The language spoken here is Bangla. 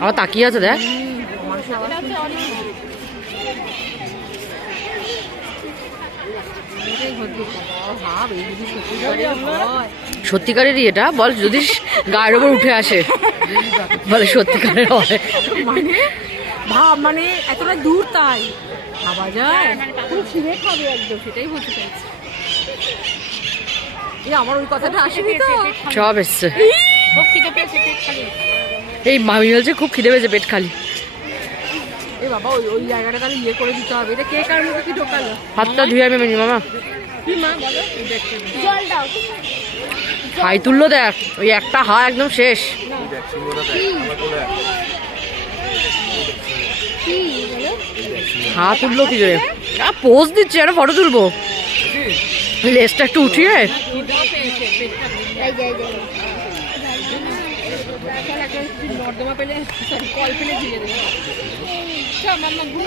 আবার তাকিয়ে আছে দেখ। সত্যিকারেরই এটা বল, যদি গায়ের ওপর উঠে আসে বলে সত্যিকারের হয় মানে ভাব, মানে এতটা দূর তাই ভাবা যায়। পুরো ছিঁড়ে খাবে একদম, সেটাই বলতে চাইছি। আমার ওই কথাটা আসেনি তো। সব এসছে। এই মামি বলছে খুব খিদে পেয়েছে, পেট খালি। এ বাবা, ওই ওই জায়গাটা তাহলে ইয়ে করে দিতে হবে। এটা কে কার মুখে কি ঢোকালো? হাতটা ধুয়ে আমি মামা কি মা বলো? জল দাও। হাই তুললো দেখ, ওই একটা হা একদম শেষ। কি বলো? হা তুললো কি করে? পোজ দিচ্ছে, একটা ফটো তুলবো। লেজটা একটু উঠিয়ে এই যে নর্দমা পেলে, কল পেলে দিয়ে দেবো।